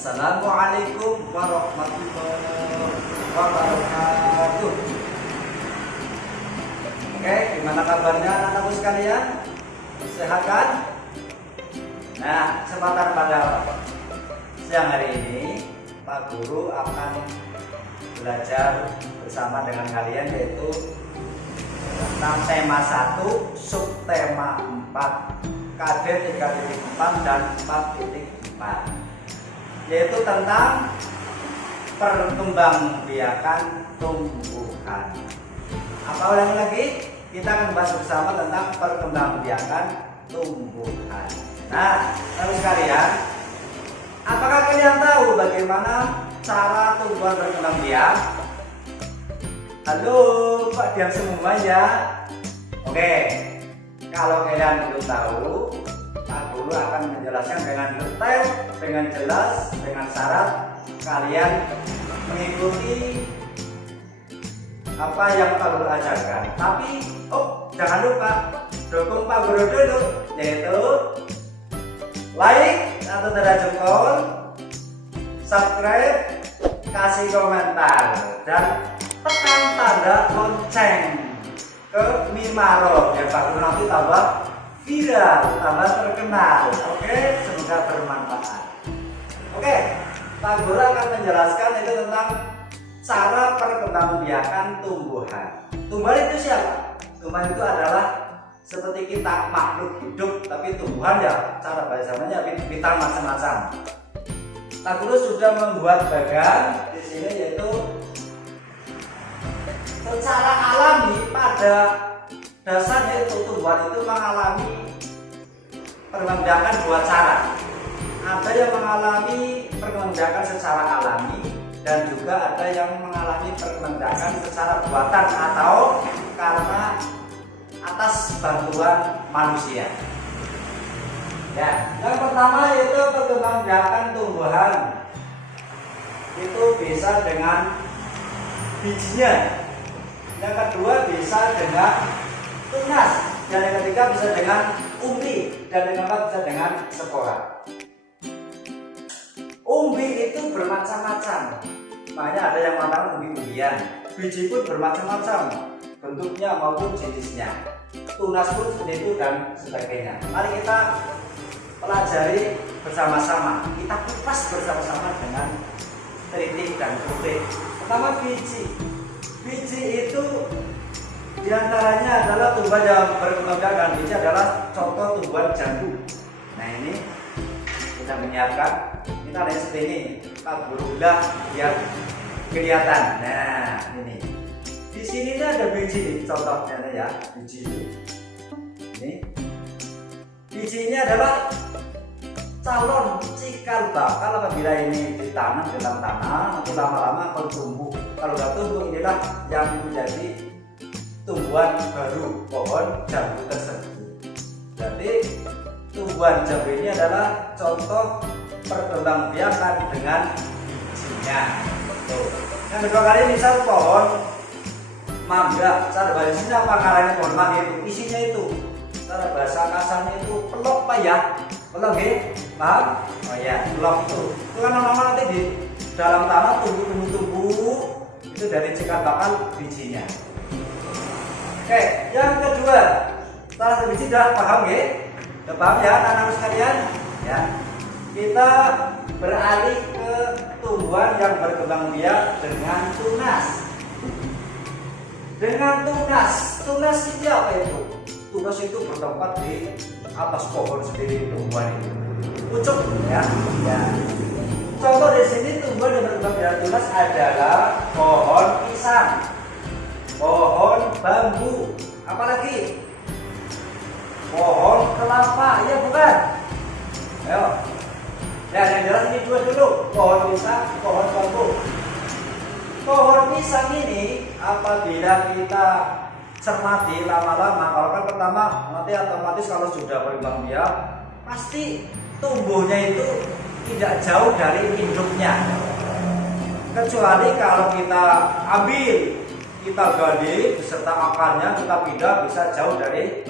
Assalamualaikum warahmatullahi wabarakatuh. Oke, gimana kabarnya anak-anakku sekalian? Sehat kan? Nah, kesempatan pada siang hari ini Pak Guru akan belajar bersama dengan kalian, yaitu tentang tema 1, subtema 4, KD 3.4 dan 4.4, yaitu tentang perkembangbiakan tumbuhan. Apa ulangi lagi? Kita akan bahas bersama tentang perkembangbiakan tumbuhan. Nah, teman sekalian, apakah kalian tahu bagaimana cara tumbuhan berkembang biak? Halo, Pak diam semua ya. Oke, kalau kalian belum tahu, Pak Guru akan menjelaskan dengan detail, dengan jelas, dengan syarat kalian mengikuti apa yang Pak Guru ajarkan. Tapi, jangan lupa dukung Pak Guru dulu, yaitu like atau tanda jempol, subscribe, kasih komentar, dan tekan tanda lonceng ke Mimaro biar Pak Guru nanti tambah viral, tambah terkenal. Oke, semoga bermanfaat. Oke, Pak Guru akan menjelaskan itu tentang cara perkembangbiakan tumbuhan. Tumbuhan itu siapa? Tumbuhan itu adalah seperti kita, makhluk hidup, tapi tumbuhan ya cara bahasanya bintang macam-macam. Pak Guru sudah membuat bagan di sini, yaitu secara alami pada dasarnya itu tumbuhan itu mengalami perkembangbiakan dua cara. Ada yang mengalami perkembangbiakan secara alami, dan juga ada yang mengalami perkembangbiakan secara buatan atau karena atas bantuan manusia. Ya, yang pertama yaitu perkembangbiakan tumbuhan itu bisa dengan bijinya, yang kedua bisa dengan tunas, dan yang ketiga bisa dengan umbi, dan yang keempat bisa dengan spora. Umbi itu bermacam-macam, makanya ada yang mengatakan umbi-umbian. Biji pun bermacam-macam bentuknya maupun jenisnya. Tunas pun seperti itu dan sebagainya. Mari kita pelajari bersama-sama, kita kupas bersama-sama dengan teliti dan putih. Pertama, biji. Biji itu diantaranya adalah tumbuhan yang berkembang, dan biji adalah contoh tumbuhan jambu. Nah, ini kita menyiapkan, kita lihat seperti ini, Pak Guru udah biar kelihatan. Nah, ini di sini ada biji, contohnya ya, biji ini. Biji ini adalah calon cikal bakal apabila ini ditanam di dalam tanah, nanti lama-lama akan tumbuh. Kalau sudah tumbuh, inilah yang menjadi tumbuhan baru pohon jambu tersebut. Jadi tumbuhan jambu ini adalah contoh perkembangbiakan dengan bijinya. Yang kedua kali, misal pohon mangga, cara bahasanya apa, karangnya pohon mangga itu isinya itu, cara bahasa kasarnya itu pelok, Pak ya, pelok ya, paham? Oh ya, pelok itu kan nama nanti di dalam tanah tumbuh itu dari cikal bakal bijinya. Oke, yang kedua, setelah biji sudah paham ya? Sudah paham ya anak-anak sekalian? Ya, kita beralih ke tumbuhan yang berkembang biak dengan tunas. Dengan tunas itu apa itu? Tunas itu bertempat di atas pohon sendiri, tumbuhan itu. Pucuk ya. Contoh di sini tumbuhan yang berkembang biak tunas adalah pohon pisang, pohon bambu, apalagi pohon kelapa, ya bukan? Ayo. Ya, yang jelas ini dua dulu, pohon pisang, pohon bambu. Pohon pisang ini apabila kita cermati lama-lama, kalau kan pertama nanti otomatis kalau sudah berkembang biak pasti tumbuhnya itu tidak jauh dari induknya, kecuali kalau kita ambil, kita gali beserta akarnya, kita pindah bisa jauh dari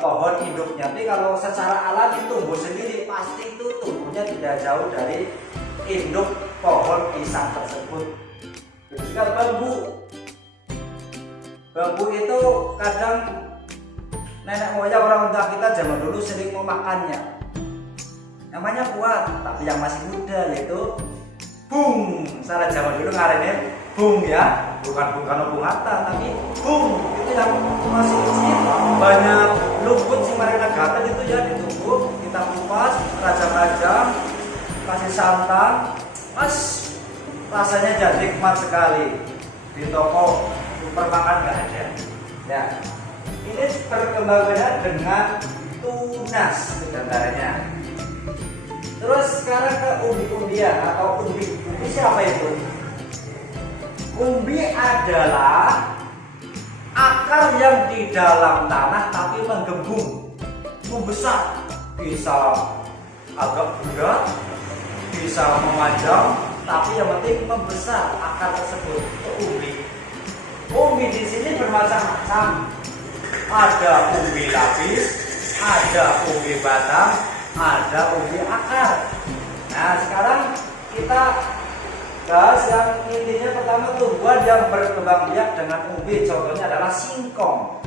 pohon induknya. Tapi kalau secara alami tumbuh sendiri pasti itu tumbuh tumbuhnya tidak jauh dari induk pohon pisang tersebut. Juga bambu. Bambu itu kadang nenek moyang orang tua kita zaman dulu sering memakannya. Namanya kuat, tapi yang masih muda yaitu bung. Salah zaman dulu ngarennya bung ya, bukan bung hatta, tapi bung. Itu yang masih kecil, banyak lumpur sih mereka gatel itu ya, ditumbuk, kita kupas, rajang-rajang, kasih santan, mas rasanya jadi nikmat sekali. Di toko supermarket nggak ada. Ya, ini perkembangannya dengan tunas diantaranya. Terus sekarang ke umbi-umbian atau umbi. Umbi siapa itu? Umbi adalah akar yang di dalam tanah tapi menggembung, membesar, bisa agak bulat, bisa memanjang, tapi yang penting membesar akar tersebut. Umbi. Umbi di sini bermacam-macam. Ada umbi lapis, ada umbi batang, ada umbi akar. Nah, sekarang kita bahas yang intinya pertama tumbuhan yang berkembang biak dengan umbi. Contohnya adalah singkong.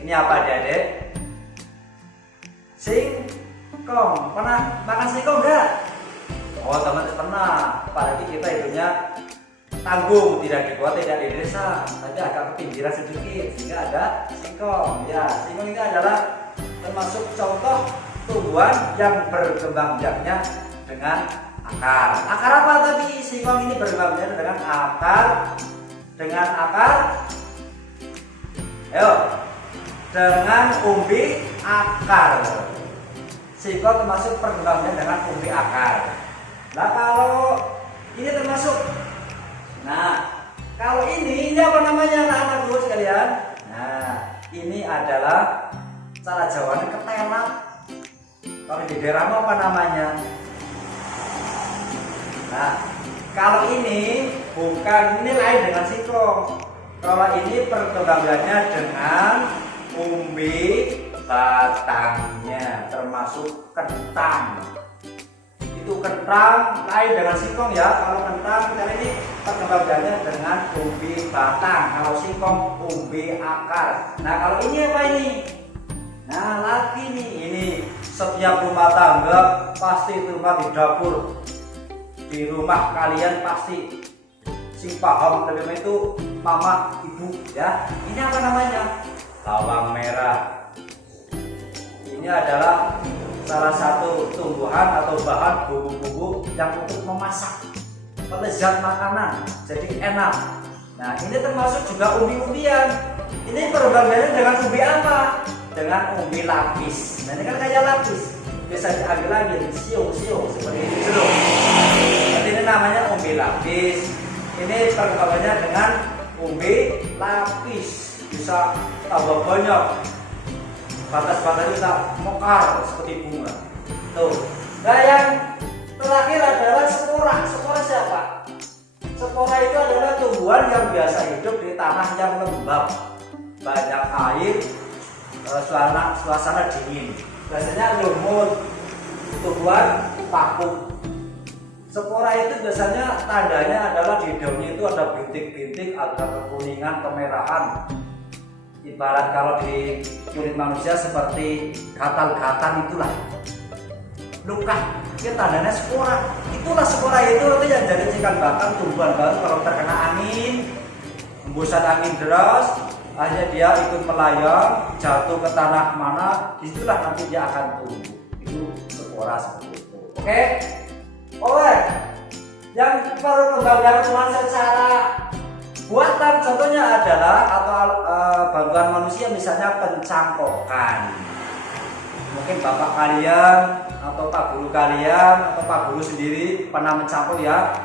Ini apa adik-adik? Singkong. Pernah makan singkong enggak? Oh, teman-teman pernah. Apalagi kita hidupnya tanggung, tidak di kota, tidak di desa, tapi agak ke pinggiran sedikit, sehingga ada singkong. Ya, singkong ini adalah termasuk contoh tumbuhan yang berkembang biaknya dengan akar. Akar apa tadi? Singkong ini berkembang biaknya dengan akar. Dengan akar. Ayo. Dengan umbi akar. Singkong termasuk berkembang biak dengan umbi akar. Nah, kalau ini termasuk. Nah, kalau ini apa namanya anak-anak dulu sekalian? Nah, ini adalah cara Jawanya ketelap. Kalau di daerahmu apa namanya? Nah, kalau ini bukan, ini lain dengan singkong. Kalau ini perkembangannya dengan umbi batangnya, termasuk kentang. Itu kentang lain dengan singkong ya. Kalau kentang kita ini perkembangannya dengan umbi batang, kalau singkong umbi akar. Nah, kalau ini apa ini? Nah, lagi nih, ini setiap rumah tangga pasti rumah di dapur, di rumah kalian pasti sing paham lebih itu mama ibu ya. Ini apa namanya? Bawang merah. Ini adalah salah satu tumbuhan atau bahan bumbu-bumbu yang untuk memasak, pelezat makanan, jadi enak. Nah, ini termasuk juga umbi-umbian. Ini perkembangannya dengan umbi apa? Dengan umbi lapis. Nah, ini kan kayak lapis, bisa diambil lagi siung-siung seperti ini dulu. Jadi ini namanya umbi lapis. Ini perkembangannya dengan umbi lapis, bisa tambah banyak. Batas-batas kita mekar seperti bunga. Tuh. Nah, yang terakhir adalah spora. Spora siapa? Spora itu adalah tumbuhan yang biasa hidup di tanah yang lembab, banyak air, suasana dingin. Biasanya lumut, tumbuhan paku. Spora itu biasanya tandanya adalah di daunnya itu ada bintik-bintik, ada kekuningan, kemerahan. Ibarat kalau di kulit manusia seperti gatal-gatal itulah luka, itu tandanya spora. Itulah spora itu nanti yang jadi cikal bakal tumbuhan baru. Kalau terkena angin, hembusan angin deras, akhirnya dia ikut melayang, jatuh ke tanah mana, disitulah nanti dia akan tumbuh. Itu spora seperti itu. Oke? Oleh yang perkembangan cuma secara buatan, contohnya adalah atau bantuan manusia, misalnya pencangkokan. Mungkin bapak kalian atau pak guru kalian atau pak guru sendiri pernah mencangkok ya.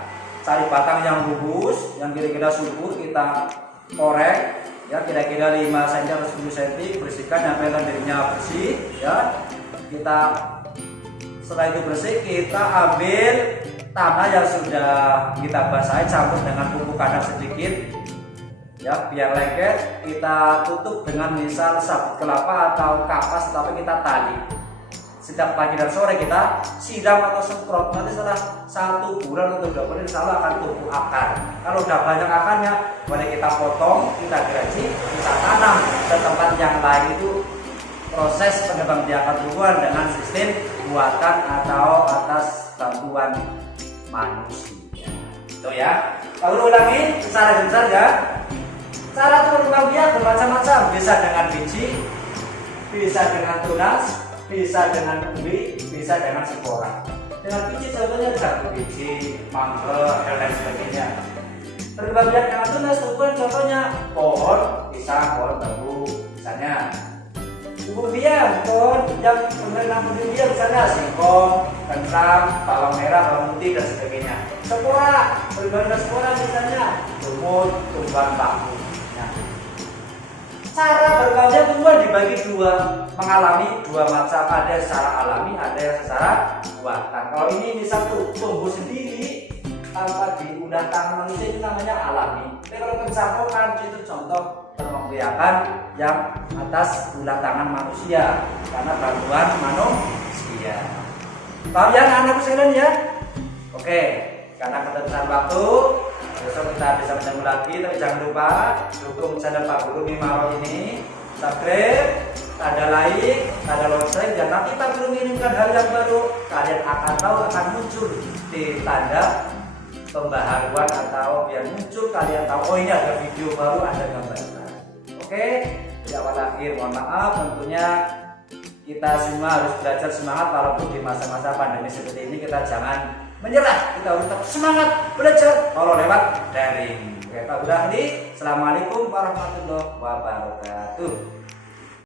Cari batang yang bagus, yang kira-kira subur, kita korek ya, kira-kira 5 cm atau 10 cm, bersihkan sampai lendirnya bersih ya. Kita setelah itu bersih, kita ambil tanah yang sudah kita basahi, campur dengan bumbu kacang sedikit ya, biar lengket. Kita tutup dengan misal sabut kelapa atau kapas, tapi kita tali setiap pagi dan sore kita siram atau semprot, nanti setelah 1 bulan atau 2 bulan insya Allah akan tumbuh akar. Kalau udah banyak akarnya, boleh kita potong, kita gergaji, kita tanam ke tempat yang lain. Itu proses pengembangbiakan tumbuhan dengan sistem buatan atau atas bantuan manusia. Itu ya. Kalau ulangi secara besar ya. Cara pengembangbiakan bermacam-macam, bisa dengan biji, bisa dengan tunas, bisa dengan umbi, bisa dengan spora. Dengan biji contohnya jagung biji, mangga, dan lain sebagainya. Pengembangbiakan dengan tunas tumbuhan contohnya pohon, pisang, pohon bambu, misalnya. Umbian, pohon yang menanam umbian misalnya singkong, kentang, bawang merah, bawang putih dan sebagainya. Spora, pengembangbiakan spora misalnya lumut, tumbang, bambu. Cara berkembangnya tumbuhan dibagi dua, mengalami dua macam, ada secara alami, ada yang secara buatan. Kalau ini misal tumbuh sendiri tanpa diundang tangan manusia itu namanya alami. Tapi kalau pencampuran itu contoh pengembangbiakan yang atas undang tangan manusia karena bantuan manusia. Paham ya anak-anakku sekalian ya? Oke, karena keterbatasan waktu, besok kita bisa bertemu lagi, tapi jangan lupa dukung channel Pak Guru Mimaro ini, subscribe, tanda like, tanda lonceng, dan nanti Pak Guru mengirimkan hal yang baru, kalian akan tahu akan muncul di tanda pembaharuan atau biar muncul kalian tahu oh ini ada video baru, ada gambaran. Oke, di awal akhir mohon maaf tentunya kita semua harus belajar semangat walaupun di masa-masa pandemi seperti ini kita jangan menyerah, kita harus tetap semangat belajar kalau lewat daring. Oke, Pak Guru, assalamualaikum warahmatullahi wabarakatuh.